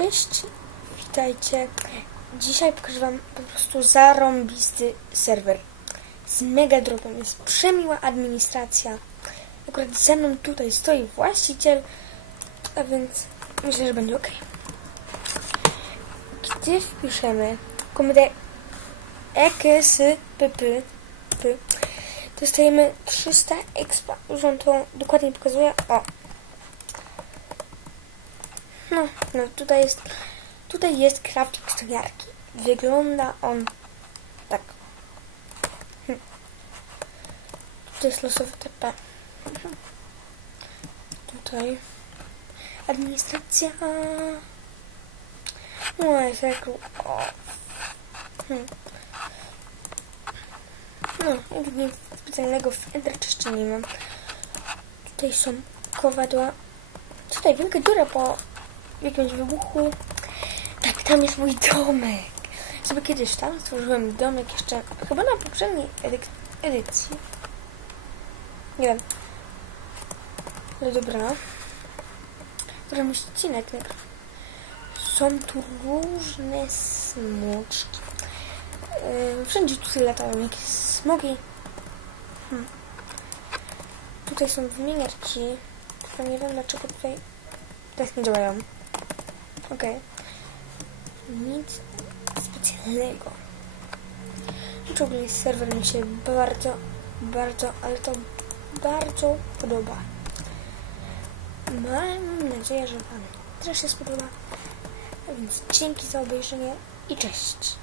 Cześć, witajcie. Dzisiaj pokażę wam po prostu zarąbisty serwer z mega dropem. Jest przemiła administracja. Akurat ze mną tutaj stoi właściciel, a więc myślę, że będzie ok. Gdy wpiszemy komendę eksypy, dostajemy 300 expa. Już wam to dokładnie pokazuję. O, no, no tutaj jest, tutaj jest crafting stomiarki. Wygląda on tak. Hm. Tutaj jest losowy TP. Tutaj administracja. No, jest jak... O. Hmm. No, nic specjalnego w jeszcze nie mam. Tutaj są kowadła. Tutaj wielka dziura po w jakimś wybuchu. Tak, tam jest mój domek. Sobie kiedyś tam stworzyłem domek jeszcze, chyba na poprzedniej edyk- edycji. Nie wiem. Ale dobra. Zrobimy odcinek. Są tu różne smoczki. Yy, wszędzie tutaj latają jakieś smogi. Hmm. Tutaj są wymieniarki. Tylko nie wiem dlaczego tutaj tak nie działają. Okej. Okay. Nic specjalnego. Znaczy ogólnie serwer mi się bardzo, bardzo, ale to bardzo podoba. Mam nadzieję, że Wam też się spodoba. Więc dzięki za obejrzenie i cześć.